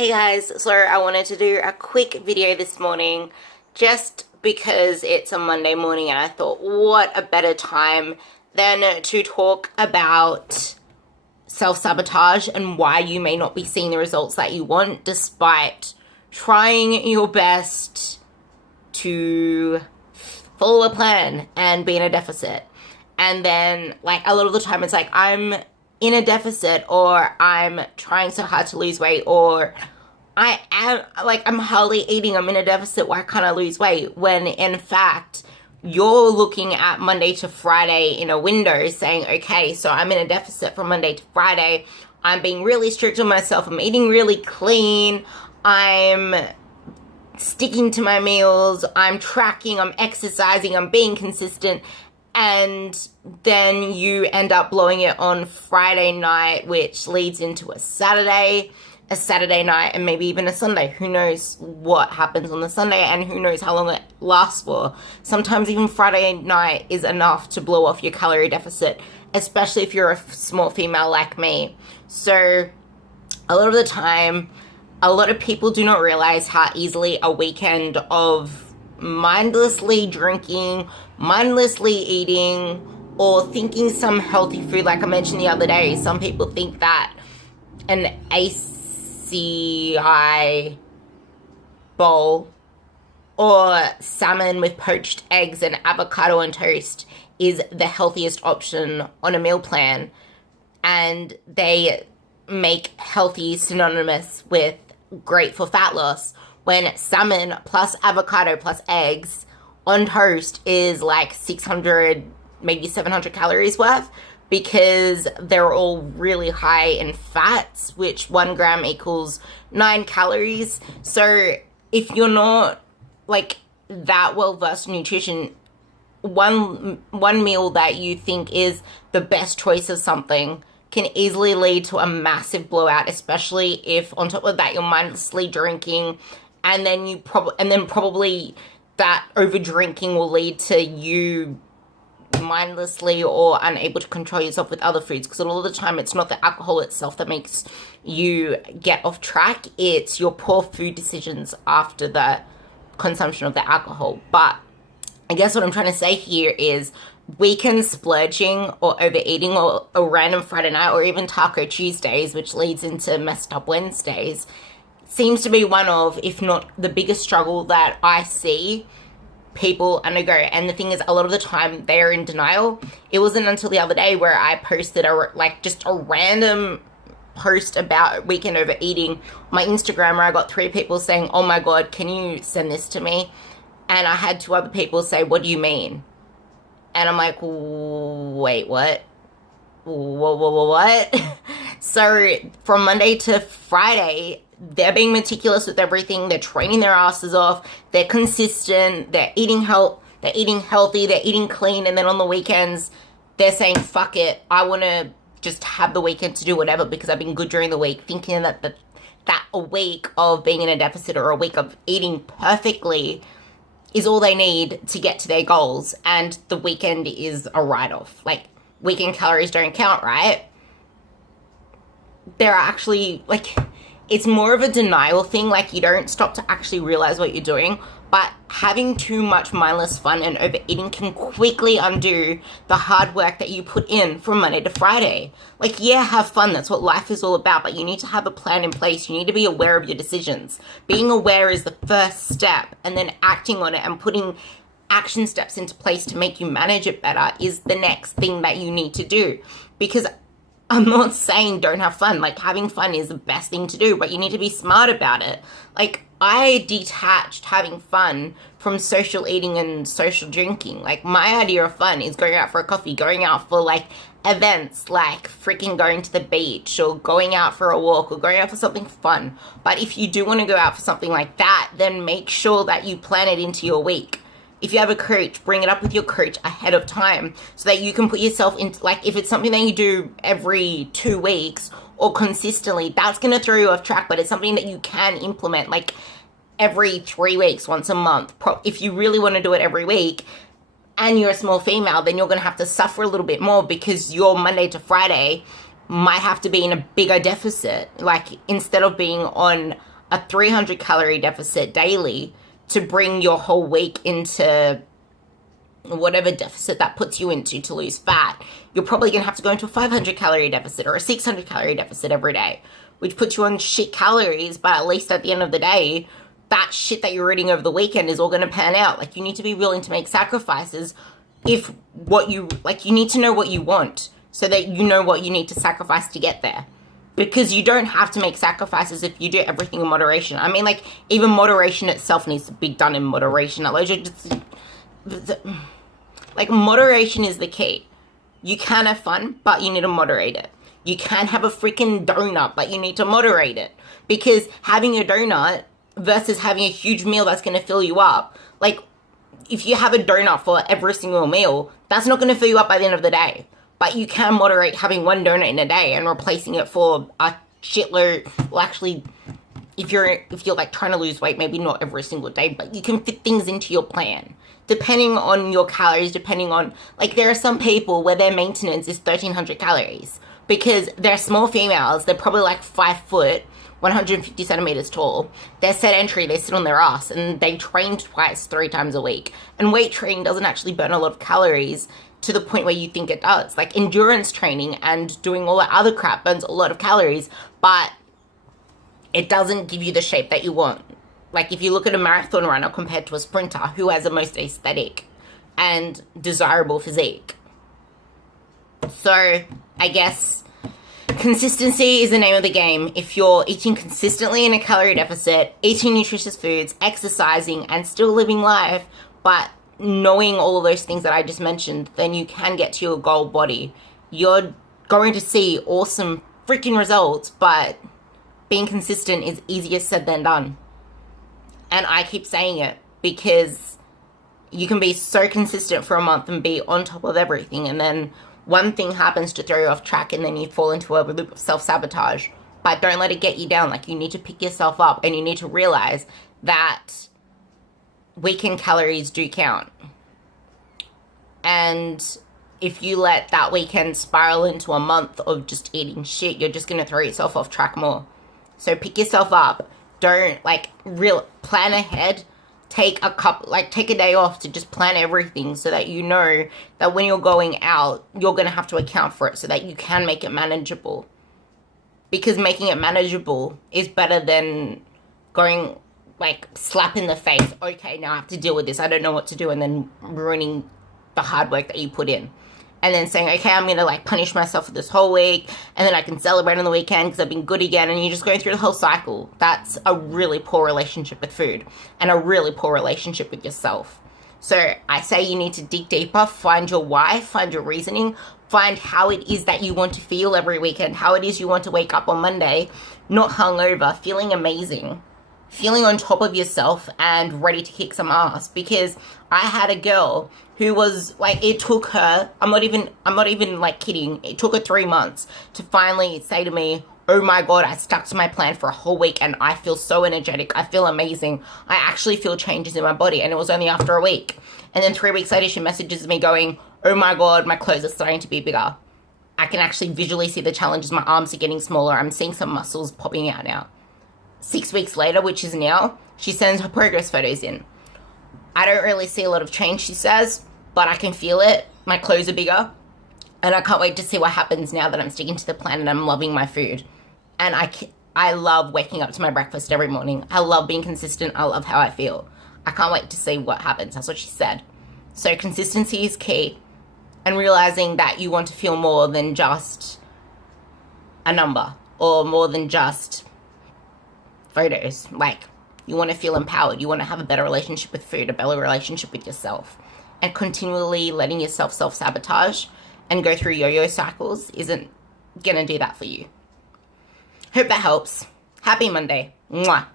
Hey guys, so I wanted to do a quick video this morning just because it's a Monday morning and I thought what a better time than to talk about self-sabotage and why you may not be seeing the results that you want despite trying your best to follow a plan and be in a deficit. And then like a lot of the time it's like I'm in a deficit or I'm trying so hard to lose weight or I'm hardly eating, I'm in a deficit, why can't I lose weight? When in fact, you're looking at Monday to Friday in a window saying, okay, so I'm in a deficit from Monday to Friday. I'm being really strict on myself. I'm eating really clean. I'm sticking to my meals. I'm tracking. I'm exercising. I'm being consistent. And then you end up blowing it on Friday night, which leads into a Saturday night, and maybe even a Sunday. Who knows what happens on the Sunday and who knows how long it lasts for. Sometimes even Friday night is enough to blow off your calorie deficit, especially if you're a small female like me. So a lot of the time, a lot of people do not realize how easily a weekend of mindlessly drinking, mindlessly eating, or thinking some healthy food, like I mentioned the other day, some people think that an ACI bowl or salmon with poached eggs and avocado and toast is the healthiest option on a meal plan, and they make healthy synonymous with great for fat loss, when salmon plus avocado plus eggs on toast is like 600, maybe 700 calories worth, because they're all really high in fats, which 1 gram equals 9 calories. So if you're not like that well versed in nutrition, one meal that you think is the best choice of something can easily lead to a massive blowout, especially if on top of that you're mindlessly drinking, and then probably that over drinking will lead to you mindlessly or unable to control yourself with other foods, because a lot of the time it's not the alcohol itself that makes you get off track, it's your poor food decisions after the consumption of the alcohol. But I guess what I'm trying to say here is weekend splurging or overeating or a random Friday night or even Taco Tuesdays, which leads into messed up Wednesdays, seems to be one of, if not the biggest struggle that I see people undergo. And the thing is, a lot of the time they're in denial. It wasn't until the other day where I posted just a random post about weekend overeating on my Instagram, where I got 3 people saying, oh my God, can you send this to me? And I had 2 other people say, what do you mean? And I'm like, wait, what? What? So from Monday to Friday, they're being meticulous with everything. They're training their asses off. They're consistent. They're eating healthy. They're eating clean. And then on the weekends, they're saying, fuck it, I want to just have the weekend to do whatever because I've been good during the week, thinking that a week of being in a deficit or a week of eating perfectly is all they need to get to their goals, and the weekend is a write-off. Like, weekend calories don't count, right? There are actually, it's more of a denial thing. Like, you don't stop to actually realize what you're doing, but having too much mindless fun and overeating can quickly undo the hard work that you put in from Monday to Friday. Like, yeah, have fun. That's what life is all about, but you need to have a plan in place. You need to be aware of your decisions. Being aware is the first step, and then acting on it and putting action steps into place to make you manage it better is the next thing that you need to do. Because I'm not saying don't have fun. Like, having fun is the best thing to do, but you need to be smart about it. Like, I detached having fun from social eating and social drinking. Like, my idea of fun is going out for a coffee, going out for, events, like freaking going to the beach or going out for a walk or going out for something fun. But if you do want to go out for something like that, then make sure that you plan it into your week. If you have a coach, bring it up with your coach ahead of time so that you can put yourself into, if it's something that you do every 2 weeks or consistently, that's going to throw you off track, but it's something that you can implement, every 3 weeks, once a month. If you really want to do it every week and you're a small female, then you're going to have to suffer a little bit more because your Monday to Friday might have to be in a bigger deficit. Instead of being on a 300 calorie deficit daily to bring your whole week into whatever deficit that puts you into to lose fat, you're probably going to have to go into a 500 calorie deficit or a 600 calorie deficit every day, which puts you on shit calories, but at least at the end of the day, that shit that you're eating over the weekend is all going to pan out. Like, you need to be willing to make sacrifices if what you, like, you need to know what you want so that you know what you need to sacrifice to get there. Because you don't have to make sacrifices if you do everything in moderation. I mean, like, even moderation itself needs to be done in moderation. Like, moderation is the key. You can have fun, but you need to moderate it. You can have a freaking donut, but you need to moderate it. Because having a donut versus having a huge meal that's going to fill you up, like, if you have a donut for every single meal, that's not going to fill you up by the end of the day. But you can moderate having one donut in a day and replacing it for a shitload. Well, actually, if you're like trying to lose weight, maybe not every single day, but you can fit things into your plan. Depending on your calories, depending on, like, there are some people where their maintenance is 1,300 calories. Because they're small females, they're probably like 5 foot, 150 centimeters tall. They're sedentary, they sit on their ass, and they train twice, 3 times a week. And weight training doesn't actually burn a lot of calories to the point where you think it does. Like, endurance training and doing all that other crap burns a lot of calories, but it doesn't give you the shape that you want. Like, if you look at a marathon runner compared to a sprinter, who has the most aesthetic and desirable physique? So, I guess consistency is the name of the game. If you're eating consistently in a calorie deficit, eating nutritious foods, exercising, and still living life, but knowing all of those things that I just mentioned, then you can get to your goal body. You're going to see awesome freaking results, but being consistent is easier said than done. And I keep saying it because you can be so consistent for a month and be on top of everything, and then one thing happens to throw you off track, and then you fall into a loop of self-sabotage. But don't let it get you down. Like, you need to pick yourself up, and you need to realize that weekend calories do count. And if you let that weekend spiral into a month of just eating shit, you're just going to throw yourself off track more. So pick yourself up. Don't, like, plan ahead. Take a day off to just plan everything so that you know that when you're going out, you're going to have to account for it so that you can make it manageable. Because making it manageable is better than going, like, slap in the face. Okay, now I have to deal with this. I don't know what to do. And then ruining the hard work that you put in. And then saying, okay, I'm going to, like, punish myself for this whole week. And then I can celebrate on the weekend because I've been good again. And you're just going through the whole cycle. That's a really poor relationship with food. And a really poor relationship with yourself. So I say you need to dig deeper. Find your why. Find your reasoning. Find how it is that you want to feel every weekend. How it is you want to wake up on Monday, not hungover, feeling amazing. Feeling on top of yourself and ready to kick some ass. Because I had a girl who was, like, it took her, I'm not even like kidding, it took her 3 months to finally say to me, oh my God, I stuck to my plan for a whole week and I feel so energetic, I feel amazing, I actually feel changes in my body. And it was only after a week. And then 3 weeks later she messages me going, oh my God, my clothes are starting to be bigger. I can actually visually see the challenges, my arms are getting smaller, I'm seeing some muscles popping out now. 6 weeks later, which is now, she sends her progress photos in. I don't really see a lot of change, she says, but I can feel it. My clothes are bigger. And I can't wait to see what happens now that I'm sticking to the plan and I'm loving my food. And I love waking up to my breakfast every morning. I love being consistent. I love how I feel. I can't wait to see what happens. That's what she said. So consistency is key. And realizing that you want to feel more than just a number or more than just photos. Like, you want to feel empowered. You want to have a better relationship with food, a better relationship with yourself. And continually letting yourself self-sabotage and go through yo-yo cycles isn't going to do that for you. Hope that helps. Happy Monday. Mwah.